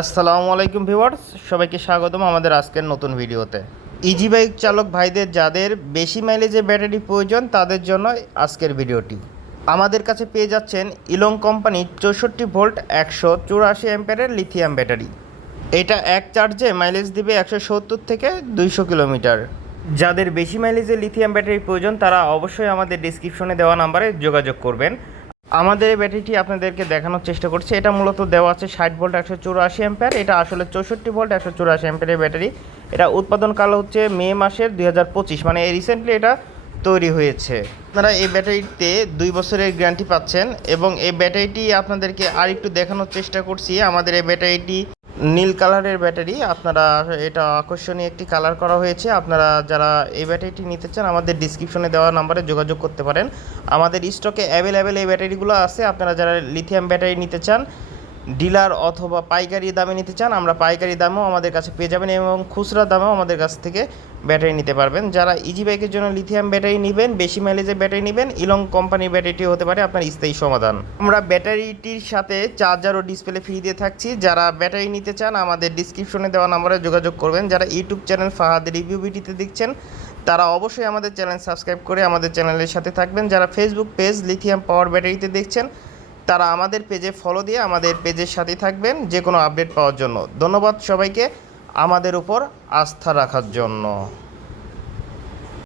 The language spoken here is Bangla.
আসসালামু আলাইকুম ভিউয়ার্স, সবাইকে স্বাগতম আমাদের আজকের নতুন ভিডিওতে। ইজি বাইক চালক ভাইদের যাদের বেশি মাইলেজে ব্যাটারি প্রয়োজন, তাদের জন্য আজকের ভিডিওটি। আমাদের কাছে পেয়ে যাচ্ছেন ইলং কোম্পানির চৌষট্টি ভোল্ট একশো চুরাশি অ্যাম্পেয়ারের লিথিয়াম ব্যাটারি এটা এক চার্জে মাইলেজ দিবে একশো সত্তর থেকে দুইশো কিলোমিটার। যাদের বেশি মাইলেজে লিথিয়াম ব্যাটারি প্রয়োজন, তারা অবশ্যই আমাদের ডিসক্রিপশনে দেওয়া নাম্বারে যোগাযোগ করবেন। আমাদের এই ব্যাটারিটি আপনাদেরকে দেখানোর চেষ্টা করছি। এটা মূলত দেওয়া আছে ষাট ভোল্ট একশো চুরাশি অ্যাম্পেয়ার। এটা আসলে চৌষট্টি ভোল্ট একশো চুরাশি অ্যাম্পেয়ারের ব্যাটারি। এটা উৎপাদনকাল হচ্ছে মে মাসের দুই হাজার পঁচিশ। মানে রিসেন্টলি এটা তৈরি হয়েছে। আপনারা এই ব্যাটারিতে দুই বছরের গ্যারান্টি পাচ্ছেন এবং এই ব্যাটারিটি আপনাদেরকে আর একটু দেখানোর চেষ্টা করছি। আমাদের এই ব্যাটারিটি নীল কালারের ব্যাটারি, আপনারা এটা আকর্ষণীয় একটি কালার করা হয়েছে। আপনারা যারা এই ব্যাটারিটি নিতে চান, আমাদের ডিসক্রিপশনে দেওয়া নাম্বারে যোগাযোগ করতে পারেন। আমাদের স্টকে অ্যাভেলেবেল এই ব্যাটারিগুলো আছে। আপনারা যারা লিথিয়াম ব্যাটারি নিতে চান ডিলার অথবা পাইকারি দামে নিতে চান, আমরা পাইকারি দামেও আমাদের কাছে পেয়ে যাবেন এবং খুচরা দামেও আমাদের কাছ থেকে ব্যাটারি নিতে পারবেন। যারা ইজি বাইকের জন্য লিথিয়াম ব্যাটারি নেবেন, বেশি মাইলেজের ব্যাটারি নেবেন ইলং কোম্পানির ব্যাটারিটি হতে পারে, আপনার স্থায়ী সমাধান। আমরা ব্যাটারিটির সাথে চার্জার ও ডিসপ্লে ফ্রি দিয়ে থাকছি। যারা ব্যাটারি নিতে চান, আমাদের ডিসক্রিপশনে দেওয়া নাম্বারে যোগাযোগ করবেন। যারা ইউটিউব চ্যানেল ফাহাদ রিভিউ বিটিতে দেখছেন, তারা অবশ্যই আমাদের চ্যানেল সাবস্ক্রাইব করে আমাদের চ্যানেলের সাথে থাকবেন। যারা ফেসবুক পেজ লিথিয়াম পাওয়ার ব্যাটারিতে দেখছেন তারা আমাদের পেজে ফলো দিয়ে আমাদের পেজের সাথে থাকবেন যে কোনো আপডেট পাওয়ার জন্য। ধন্যবাদ সবাইকে আমাদের উপর আস্থা রাখার জন্য।